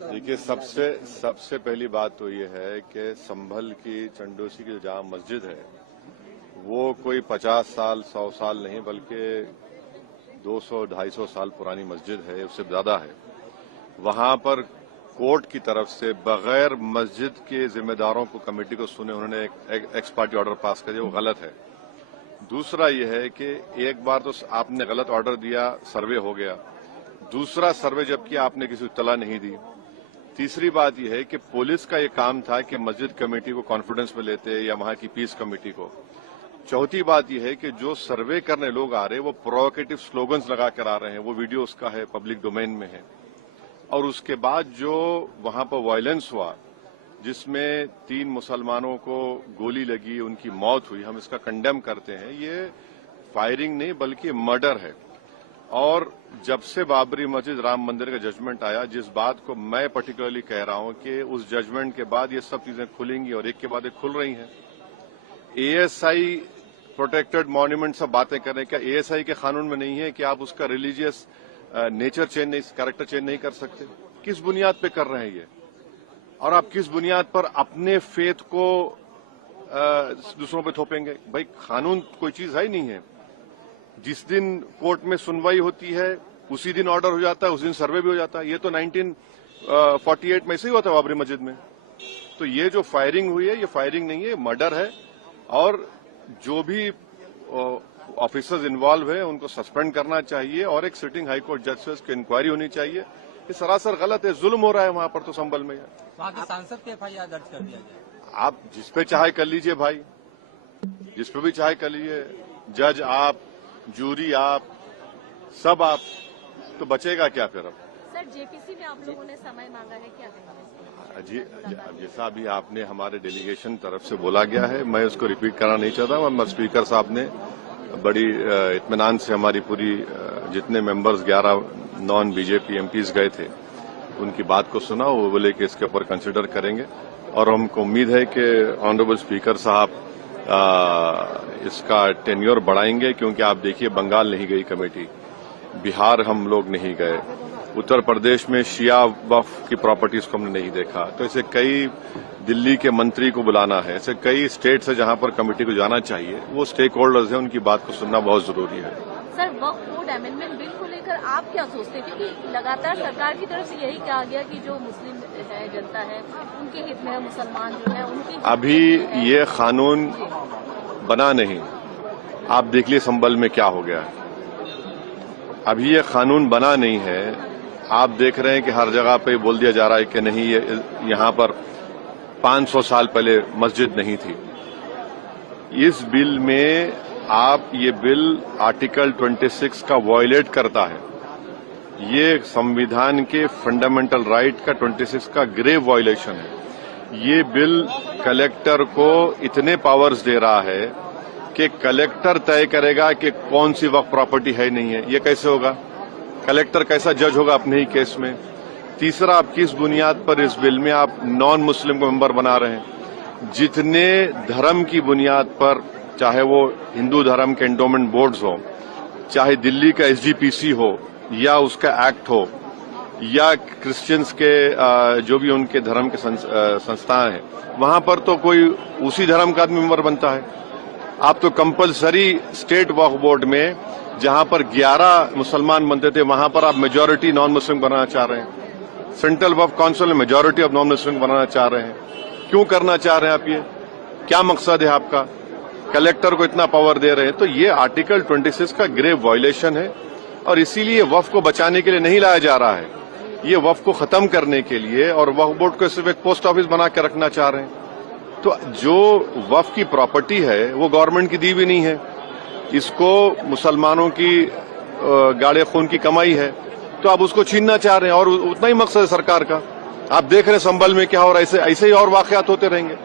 देखिए, सबसे पहली बात तो ये है कि संभल की चंडोसी की जहाँ मस्जिद है वो कोई 50 साल 100 साल नहीं बल्कि 200-250 साल पुरानी मस्जिद है, उससे ज्यादा है। वहां पर कोर्ट की तरफ से बगैर मस्जिद के जिम्मेदारों को कमेटी को सुने उन्होंने एक एक्स पार्टी ऑर्डर पास कर दिया, वो गलत है। दूसरा ये है कि एक बार तो आपने गलत ऑर्डर दिया, सर्वे हो गया। दूसरा सर्वे जब किया आपने किसी को इत्तला नहीं दी। तीसरी बात यह है कि पुलिस का ये काम था कि मस्जिद कमेटी को कॉन्फिडेंस में लेते या वहां की पीस कमेटी को। चौथी बात यह है कि जो सर्वे करने लोग आ रहे हैं वो प्रोवोकेटिव स्लोगन्स लगा कर आ रहे हैं, वो वीडियो उसका है, पब्लिक डोमेन में है। और उसके बाद जो वहां पर वायलेंस हुआ जिसमें 3 मुसलमानों को गोली लगी, उनकी मौत हुई, हम इसका कंडेम करते हैं। ये फायरिंग नहीं बल्कि मर्डर है। और जब से बाबरी मस्जिद राम मंदिर का जजमेंट आया, जिस बात को मैं पर्टिकुलरली कह रहा हूं कि उस जजमेंट के बाद ये सब चीजें खुलेंगी और एक के बाद एक खुल रही हैं। एएसआई प्रोटेक्टेड मॉन्यूमेंट सब बातें कर रहे हैं, क्या एएसआई के कानून में नहीं है कि आप उसका रिलीजियस नेचर चेंज नहीं, कैरेक्टर चेंज नहीं कर सकते? किस बुनियाद पे कर रहे हैं ये? और आप किस बुनियाद पर अपने फेथ को दूसरों पे थोपेंगे? भाई, कानून कोई चीज है ही नहीं है। जिस दिन कोर्ट में सुनवाई होती है उसी दिन ऑर्डर हो जाता है, उस दिन सर्वे भी हो जाता है। ये तो 1948 में ऐसे ही हुआ था बाबरी मस्जिद में। तो ये जो फायरिंग हुई है ये फायरिंग नहीं है, मर्डर है। और जो भी ऑफिसर्स इन्वॉल्व है उनको सस्पेंड करना चाहिए और एक सिटिंग हाईकोर्ट जज की इंक्वायरी होनी चाहिए। ये सरासर गलत है, जुल्म हो रहा है वहां पर। तो संभल में वहां के सांसद पे एफआईआर दर्ज कर दिया जाए। आप जिस पे चाहे कर लीजिए भाई, जिस पे भी चाहे कर लीजिए। जज आप, जूरी आप, सब आप, तो बचेगा क्या फिर? अब सर, जेपीसी में आप लोगों ने समय मांगा है, क्या कहेंगे? जी, जैसा अभी आपने हमारे डेलीगेशन तरफ से बोला गया है, मैं उसको रिपीट करना नहीं चाहता। स्पीकर साहब ने बड़ी इत्मीनान से हमारी पूरी जितने मेंबर्स 11 नॉन बीजेपी एमपीज गए थे उनकी बात को सुना। वो बोले कि इसके ऊपर कंसिडर करेंगे और हमको उम्मीद है कि ऑनरेबल स्पीकर साहब इसका टेन्योर बढ़ाएंगे। क्योंकि आप देखिए, बंगाल नहीं गई कमेटी, बिहार हम लोग नहीं गए, उत्तर प्रदेश में शिया वक्फ की प्रॉपर्टीज को हमने नहीं देखा। तो ऐसे कई, दिल्ली के मंत्री को बुलाना है, ऐसे कई स्टेट्स है जहां पर कमेटी को जाना चाहिए। वो स्टेक होल्डर्स हैं, उनकी बात को सुनना बहुत जरूरी है। सर, वक्फ बोर्ड अमेंडमेंट बिल को लेकर आप क्या सोचते हैं? क्योंकि लगातार सरकार की तरफ से यही कहा गया कि जो मुस्लिम है, जनता है, उनके हित में है, मुसलमान जो है उनके। अभी ये कानून बना नहीं, आप देख लीजिए संभल में क्या हो गया। अभी ये कानून बना नहीं है। आप देख रहे हैं कि हर जगह पे बोल दिया जा रहा है कि नहीं, ये यहाँ पर 500 साल पहले मस्जिद नहीं थी। इस बिल में ये बिल आर्टिकल 26 का वायलेट करता है। ये संविधान के फंडामेंटल राइट का 26 का ग्रेव वायलेशन है। ये बिल कलेक्टर को इतने पावर्स दे रहा है कि कलेक्टर तय करेगा कि कौन सी वक्फ प्रॉपर्टी है नहीं है। ये कैसे होगा? कलेक्टर कैसा जज होगा अपने ही केस में? तीसरा, आप किस बुनियाद पर इस बिल में आप नॉन मुस्लिम को मेंबर बना रहे हैं? जितने धर्म की बुनियाद पर, चाहे वो हिंदू धर्म के एंडोमेंट बोर्ड्स हो, चाहे दिल्ली का एसजीपीसी हो या उसका एक्ट हो, या क्रिश्चियंस के जो भी उनके धर्म के संस्थाएं हैं, वहां पर तो कोई उसी धर्म का आदमी मेंबर बनता है। आप तो कंपलसरी स्टेट वक्फ बोर्ड में जहां पर 11 मुसलमान बनते थे, वहां पर आप मेजॉरिटी नॉन मुस्लिम बनाना चाह रहे हैं। सेंट्रल वक्फ काउंसिल में मेजॉरिटी ऑफ नॉन मुस्लिम बनाना चाह रहे हैं। क्यों करना चाह रहे हैं आप? ये क्या मकसद है आपका? कलेक्टर को इतना पावर दे रहे हैं। तो ये आर्टिकल 26 का ग्रेव वायलेशन है और इसीलिए वक्फ को बचाने के लिए नहीं लाया जा रहा है। ये वक्फ को खत्म करने के लिए, और वक्फ बोर्ड को सिर्फ एक पोस्ट ऑफिस बना के रखना चाह रहे हैं। तो जो वक्फ की प्रॉपर्टी है वो गवर्नमेंट की दी भी नहीं है, इसको मुसलमानों की गाड़े खून की कमाई है, तो आप उसको छीनना चाह रहे हैं। और उतना ही मकसद है सरकार का। आप देख रहे हैं संभल में क्या हो रहा है, ऐसे ही और वाकयात होते रहेंगे।